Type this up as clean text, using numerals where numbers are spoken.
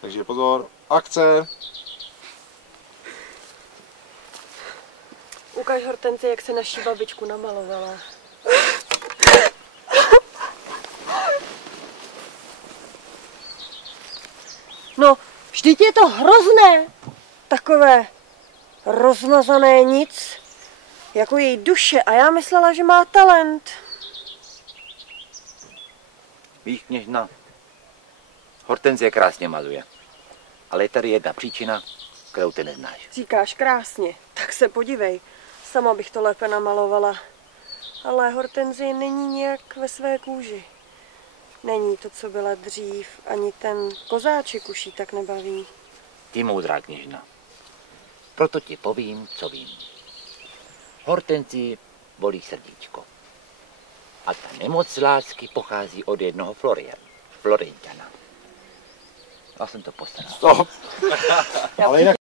Takže pozor, akce. Ukaž Hortenzi, jak se naší babičku namalovala. No, vždyť je to hrozné. Takové rozmazané nic, jako její duše. A já myslela, že má talent. Víš, kněžna, Hortenzie krásně maluje. Ale je tady jedna příčina, kterou ty neznáš. Říkáš krásně, tak se podívej. Sama bych to lépe namalovala. Ale Hortenzie není nějak ve své kůži. Není to, co byla dřív, ani ten kozáček už jí tak nebaví. Ty moudrá kněžna. Proto ti povím, co vím. Hortenzii bolí srdíčko. A ta nemoc lásky pochází od jednoho Floridiana. Já jsem to postaral. Stop. Ale jinak